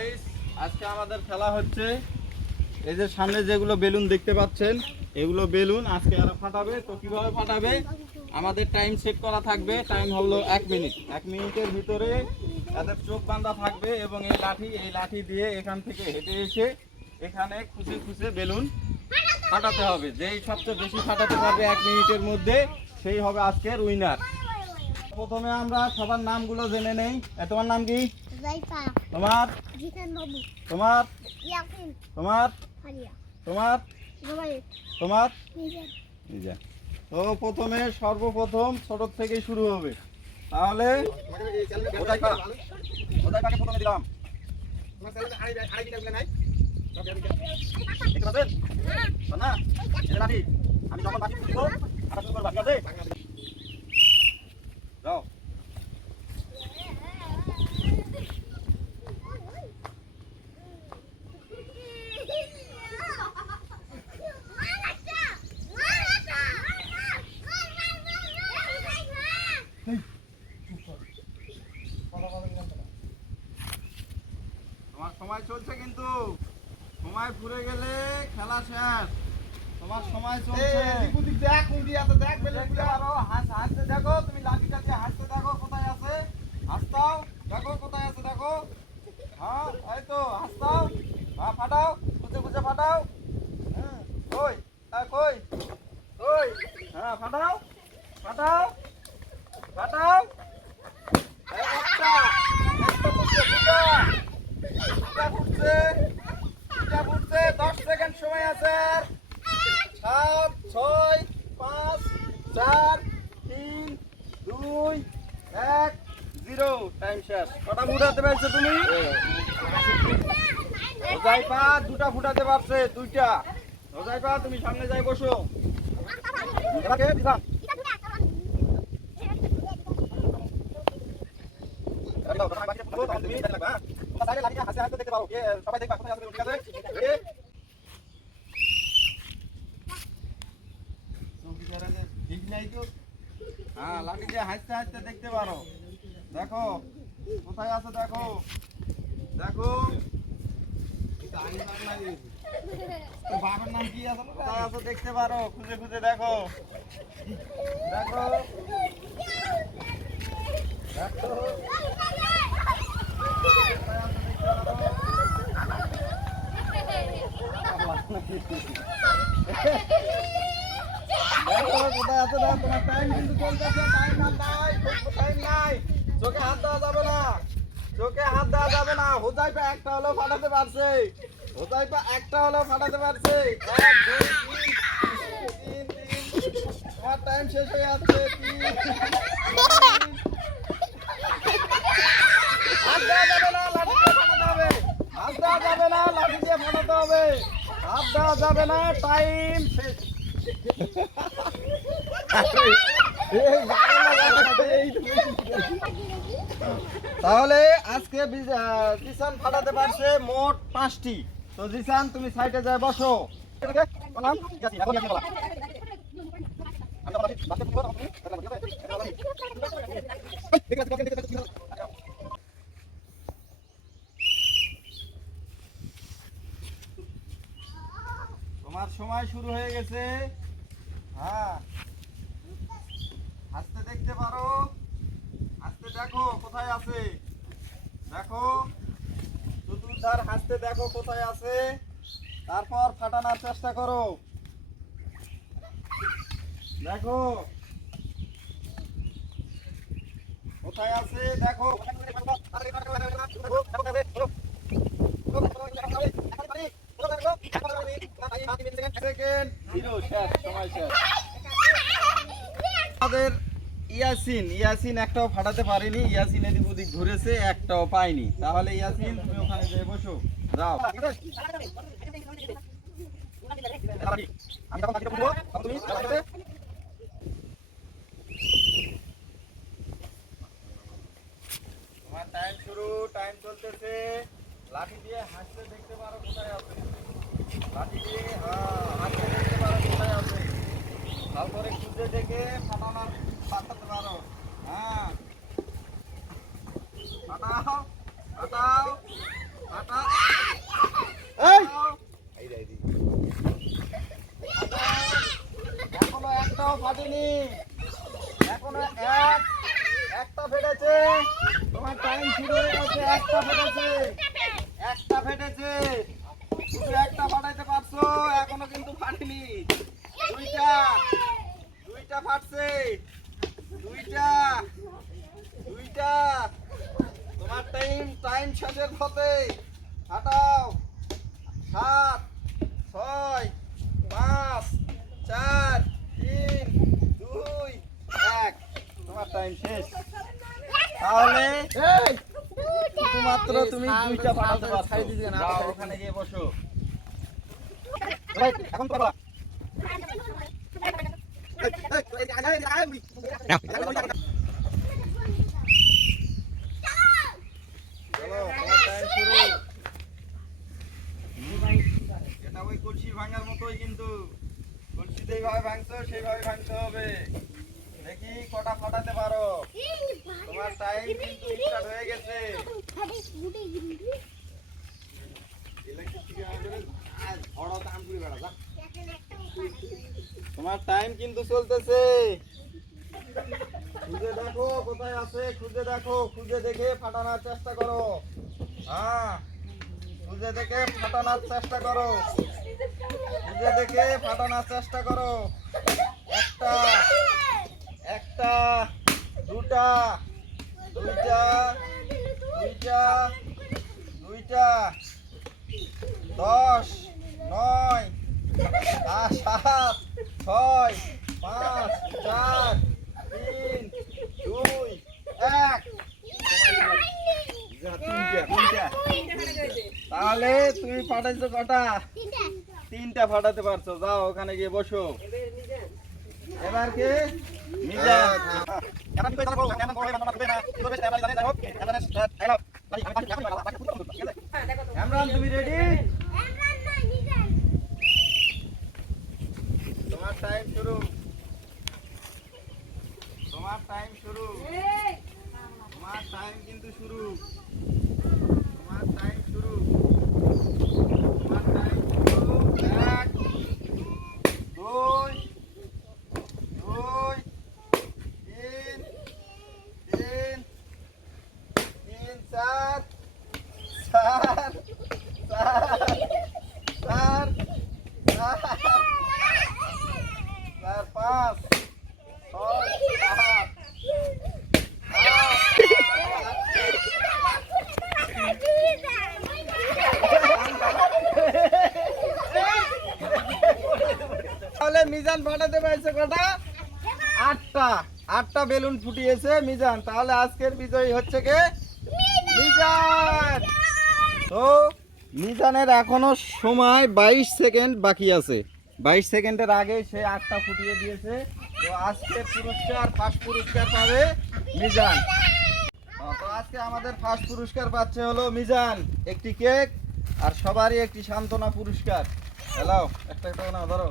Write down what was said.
Guys, আজকে আমাদের খেলা হচ্ছে। এই যে সামনে যেগুলো বেলুন দেখতে পাচ্ছেন, এগুলো বেলুন আজকে এরা ফাটাবে। তো কিভাবে ফাটাবে, আমাদের টাইম সেট করা থাকবে। টাইম হলো 1 মিনিট। 1 মিনিটের ভিতরে এদের চোখ বাঁধা থাকবে এবং এই লাঠি দিয়ে এখান থেকে হেঁটে এসে এখানে খুশে খুশে বেলুন ফাটাতে হবে। যেই সবচেয়ে বেশি ফাটাতে পারবে 1 মিনিটের মধ্যে, সেই হবে আজকের উইনার। প্রথমে আমরা সবার নামগুলো জেনে নেই। তোমার নাম কি? তোমার তোমার তোমার তোমার তোমার নিজা। তো প্রথমে সর্বপ্রথম ছোট থেকে শুরু হবে। তাহলে প্রথমে দিলাম। আমি যখন বাকি দিব শুরু করবা, ঠিক আছে? যাও। তোমার সময় চলছে, কিন্তু সময় পুরে গেলে খেলা শেষ। তোমার সময় চলছে। দেখ কোনটি আছে, দেখ দেখতে পারো। হাসতে দেখো, তুমি লাঠিটা দিয়ে হাসতে দেখো কোথায় আছে। হাসতাও দেখো কোথায় আছে, দেখো। হ্যাঁ, এই তো হাসতাও। হ্যাঁ, ফাটাও, খুঁজে খুঁজে ফাটাও। কই কই কই? হ্যাঁ, ফাটাও ফাটাও ফাটাও। একটা ফুটছে, 10 সেকেন্ড সময় আছে। 7 6 5 4 3 2 1 0। টাইম শেষ। কটা ফুটাতে পারছো তুমি? রোজাইপা দুটা ফুটাতে পারছে, দুইটা। রোজাইপা তুমি সামনে যাই বসো। হ্যাঁ, লাঠি দিয়ে হাসতে হাসতে দেখতে পারো। দেখো কোথায় আছে, দেখো দেখো। বাবার নাম কি আছে, কোথায় আছে দেখতে পারো। খুঁজে খুঁজে দেখো দেখো দেখো। কোথায় আছে না? তোমার টাইম কিন্তু চলতেছে। টাইম নাই। চোখে হাত দেওয়া যাবে না, চোখে হাত দেওয়া যাবে না। হোজাইপা একটা হলেও ফাটাতে পারছে। হোজাইপা একটা হলেও ফাটাতে পারছে। 1 2 3 তোমার টাইম শেষ হয়ে যাচ্ছে। হাত দেওয়া যাবে না, লাঠি দিয়ে ফাটাতে হবে। হাত দেওয়া যাবে না, লাঠি দিয়ে ফাটাতে হবে। হাত দেওয়া যাবে না, টাইম শেষ। তাহলে আজকে জিসান ফাটাতে পারছে মোট 5টি। তো জিসান তুমি সাইডে যায় বসো। তোমার সময় শুরু হয়ে গেছে। হ্যাঁ, হাসতে দেখতে পারো। হাসতে দেখো কোথায় আছে, দেখো চতুর্ধার হাসতে দেখো কোথায় আছে। তারপর ফাটানোর চেষ্টা করো। দেখো কোথায় আছে, দেখো। আমাদের ইয়াসিন একটাও ফাটাতে পারেনি। ইয়াসিন এদিক ওদিক ঘুরেছে, একটাও পাইনি। তাহলে ইয়াসিন তুমি ওখানে যেয়ে বসো, যাও। তোমার টাইম শুরু, টাইম চলতেছে। লাঠি দিয়ে হাসতে দেখতে পারো কোথায় আছে। লাঠি দিয়ে হাসতে দেখতে পারো কোথায় আছে। তারপরে খুঁজে দেখে ফাটাতে পারো। হ্যাঁ, ফাটাও ফাটাও এখনো একটাও ফাটেনি, এখনো একটা ফেটেছে। তোমার টাইম শুরু হয়ে গেছে। একটা ফেটেছে, শুধু একটা ফাটাইতে পারছো, এখনো কিন্তু ফাটেনি। দুইটা ফাটছে, দুইটা। তোমার টাইম শেষের পথে। ফাটাও। 7, 6, 5, 4, 3, 2, 1। তোমার টাইম শেষ। তাহলে শুধুমাত্র তুমি দুইটা ফাটাতে পারছো। যাও ওখানে গিয়ে বসো। এখন তো বলা। চলো, তোমার টাইম শুরু। এটা ওই কলসি ভাঙার মতোই, কিন্তু কলসি যেইভাবে ভাঙছো সেইভাবে ভাঙতে হবে। দেখি কটা ফাটাতে পারো। তোমার টাইম কিন্তু স্টার্ট হয়ে গেছে। তোমার টাইম কিন্তু চলতেছে। খুঁজে দেখো কোথায় আছে, খুঁজে দেখো, খুঁজে দেখে ফাটানোর চেষ্টা করো। হ্যাঁ, খুঁজে দেখে ফাটানোর চেষ্টা করো, খুঁজে দেখে ফাটানোর চেষ্টা করো। একটা, দুইটা, 10, 9, 7, 6, 5, 4, 3, 2, 1। তাহলে তুমি ফাটাইছো কটা? তিনটা ফাটাতে পারছো। যাও ওখানে গিয়ে বসো। এবার কে? মিজান। ইমরান, তুমি রেডি? তোমার টাইম শুরু। তোমার টাইম শুরু। তোমার টাইম কিন্তু শুরু। তোমার টাইম শুরু। তোমার টাইম শুরু। 1, 2, 3, 4, 5, 6, 7, তাহলে মিজান ফাটাতে পারছে কটা? 8টা বেলুন ফুটিয়েছে মিজান। তাহলে আজকের বিজয়ী হচ্ছে কে? মিজান। তো মিজানের এখনো সময় 22 সেকেন্ড বাকি আছে। 22 সেকেন্ডের আগে সে 8টা ফুটিয়ে দিয়েছে। তো আজকের পুরস্কার, ফার্স্ট পুরস্কার পাবে মিজান। তো আজকে আমাদের ফার্স্ট পুরস্কার পাচ্ছে হলো মিজান, একটি কেক আর সবারই একটি সান্ত্বনা পুরস্কার। হ্যালো, একটা নাও, ধরো।